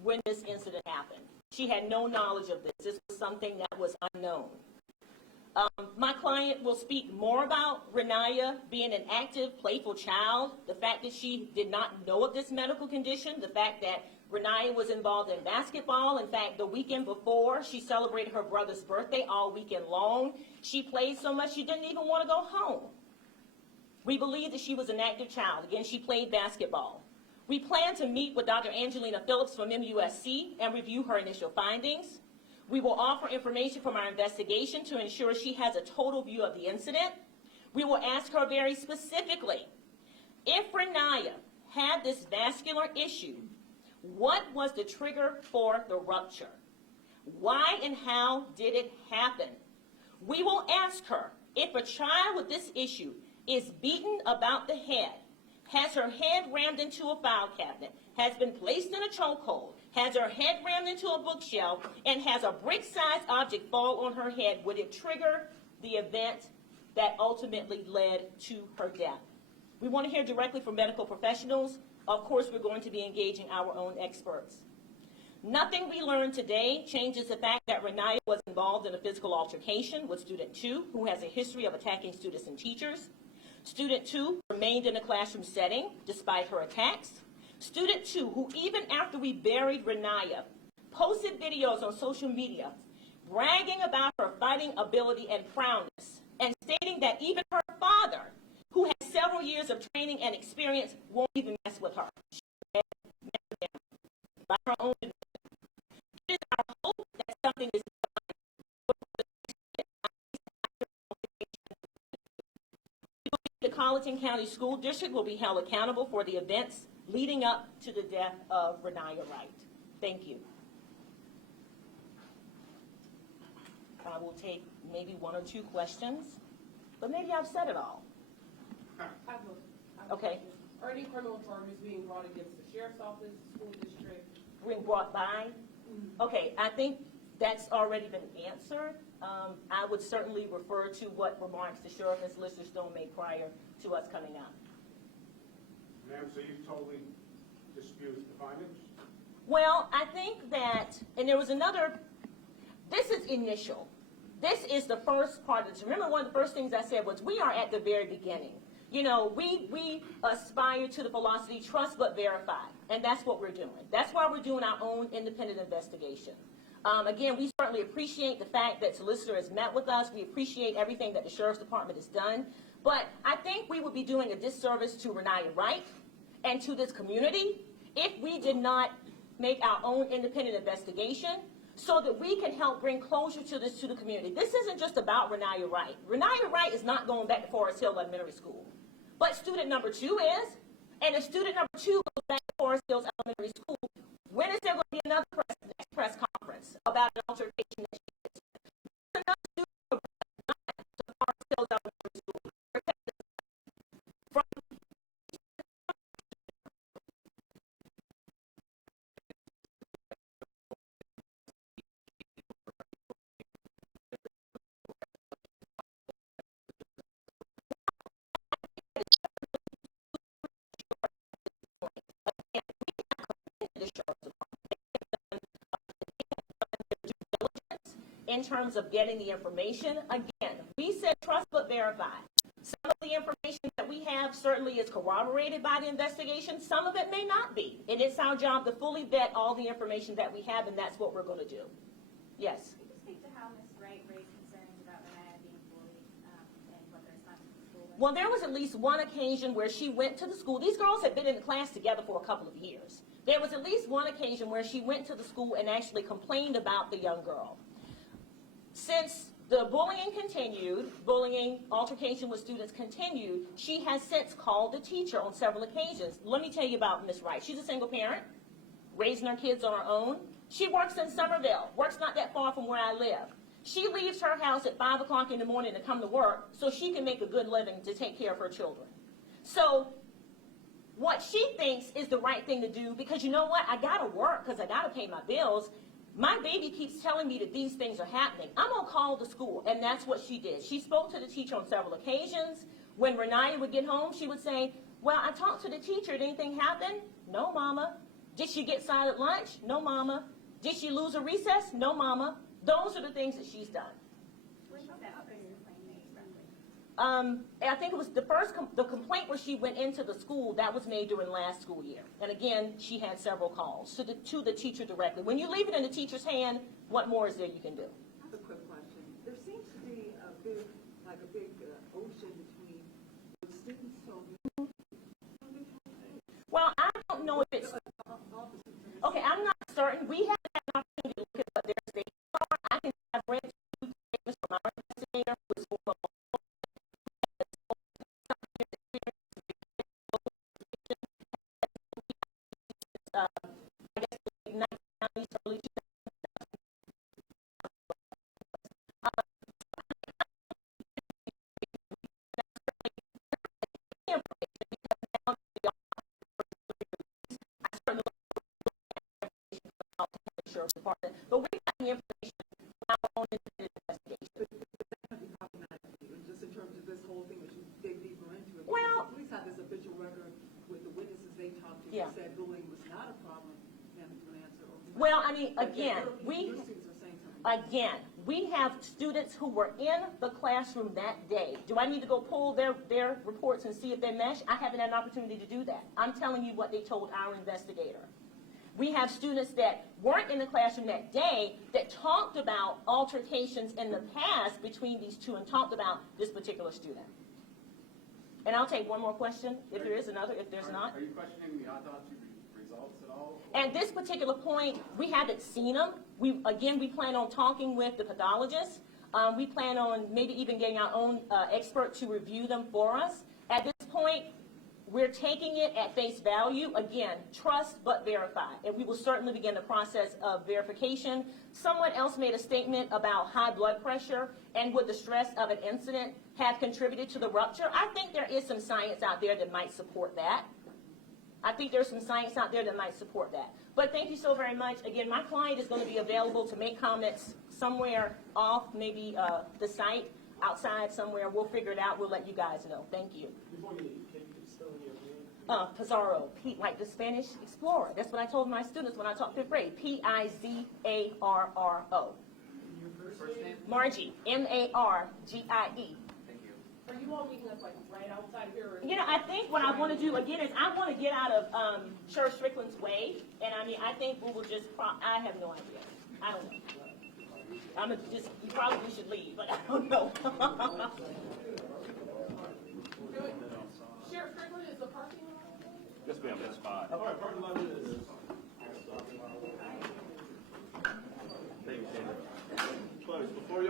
When this incident happened. She had no knowledge of this. This was something that was unknown. My client will speak more about Raniya being an active, playful child, the fact that she did not know of this medical condition, the fact that Raniya was involved in basketball. In fact, the weekend before, she celebrated her brother's birthday all weekend long. She played so much she didn't even want to go home. We believe that she was an active child. Again, she played basketball. We plan to meet with Dr. Angelina Phillips from MUSC and review her initial findings. We will offer information from our investigation to ensure she has a total view of the incident. We will ask her very specifically, if Raniya had this vascular issue, what was the trigger for the rupture? Why and how did it happen? We will ask her, if a child with this issue is beaten about the head, has her head rammed into a file cabinet, has been placed in a chokehold, has her head rammed into a bookshelf, and has a brick-sized object fall on her head, would it trigger the event that ultimately led to her death? We want to hear directly from medical professionals. Of course, we're going to be engaging our own experts. Nothing we learned today changes the fact that Raniya was involved in a physical altercation with student 2, who has a history of attacking students and teachers. Student 2 remained in a classroom setting despite her attacks. Student 2, who even after we buried Raniya, posted videos on social media bragging about her fighting ability and prowess, and stating that even her father, who has several years of training and experience, won't even mess with her. She met by her own admission. It is our hope that something is the Colleton County School District will be held accountable for the events leading up to the death of Raniya Wright. Thank you. I will take maybe 1 or 2 questions, but maybe I've said it all. Okay. Are any criminal charges being brought against the sheriff's office, school district? Being brought by? Okay, I think that's already been answered. I would certainly refer to what remarks the sheriff and Solicitor Stone made prior to us coming out. Ma'am, so you totally dispute the findings? Well, I think that, and there was another, this is initial. This is the first part of this. Remember, one of the first things I said was we are at the very beginning. You know, we aspire to the philosophy, trust but verify, and that's what we're doing. That's why we're doing our own independent investigation. Again, we certainly appreciate the fact that Solicitor has met with us. We appreciate everything that the Sheriff's Department has done. But I think we would be doing a disservice to Raniya Wright and to this community if we did not make our own independent investigation so that we can help bring closure to this to the community. This isn't just about Raniya Wright. Raniya Wright is not going back to Forest Hill Elementary School. But student number 2 is, and if student number 2 goes back to Forest Hills Elementary School, when is there going to be another next press conference about an altercation that she is? Another student goes back to Forest Hills Elementary School. In terms of getting the information, again, we said trust but verify. Some of the information that we have certainly is corroborated by the investigation. Some of it may not be. And it's our job to fully vet all the information that we have, and that's what we're going to do. Yes? Could you speak to how Ms. Wright raised concerns about Raniya being bullied and what the response to the school was? Well, there was at least one occasion where she went to the school. These girls had been in the class together for a couple of years. There was at least one occasion where she went to the school and actually complained about the young girl. Since the bullying continued, bullying, altercation with students continued, she has since called the teacher on several occasions. Let me tell you about Ms. Wright. She's a single parent, raising her kids on her own. She works in Somerville, works not that far from where I live. She leaves her house at 5 o'clock in the morning to come to work so she can make a good living to take care of her children. So what she thinks is the right thing to do, because you know what? I got to work because I got to pay my bills. My baby keeps telling me that these things are happening. I'm going to call the school, and that's what she did. She spoke to the teacher on several occasions. When Raniya would get home, she would say, well, I talked to the teacher. Did anything happen? No, Mama. Did she get silent lunch? No, Mama. Did she lose a recess? No, Mama. Those are the things that she's done. I think it was the complaint where she went into the school, that was made during last school year. And again, she had several calls to the teacher directly. When you leave it in the teacher's hand, what more is there you can do? I have a quick question. There seems to be a big ocean between what students told you. Well, I don't know if it's, okay, I'm not certain. We haven't had an opportunity to look at what their statements are. I've read two statements from our investigator who is former I guess the 1990s, early 2000s. Department, but we're getting information from our own investigation. Just in terms of this whole thing, that you dig deeper into it. Well, the police have this official record with the witnesses they talked to yeah. who said bullying was not a problem. And an answer. Well, I mean, again, your students are saying something. we have students who were in the classroom that day. Do I need to go pull their reports and see if they mesh? I haven't had an opportunity to do that. I'm telling you what they told our investigator. We have students that weren't in the classroom that day that talked about altercations in the past between these two and talked about this particular student. And I'll take one more question, if there is another, if there's not. Are you questioning the autopsy results at all? At this particular point, we haven't seen them. We plan on talking with the pathologist. We plan on maybe even getting our own expert to review them for us. At this point, we're taking it at face value. Again, trust but verify. And we will certainly begin the process of verification. Someone else made a statement about high blood pressure and would the stress of an incident have contributed to the rupture. I think there is some science out there that might support that. But thank you so very much. Again, my client is going to be available to make comments somewhere off, maybe the site, outside somewhere. We'll figure it out. We'll let you guys know. Thank you. Before you leave, can you spell your name? Pizarro, like the Spanish explorer. That's what I told my students when I taught fifth grade. Pizarro. First name? Margie, Margie. Thank you. Are you all meeting us like right outside here? Or You know, I think what I want to do again is I want to get out of Sheriff Strickland's way, and I mean, I think we will just. I have no idea. I don't know. You probably should leave, but I don't know. Sheriff Strickland, is the parking lot open? Yes, ma'am, that's fine. All right, parking lot is. Close. Before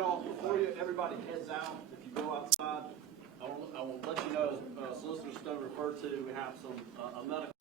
everybody heads out, if you go outside, I will let you know, as Solicitor Stowe referred to, we have some a medical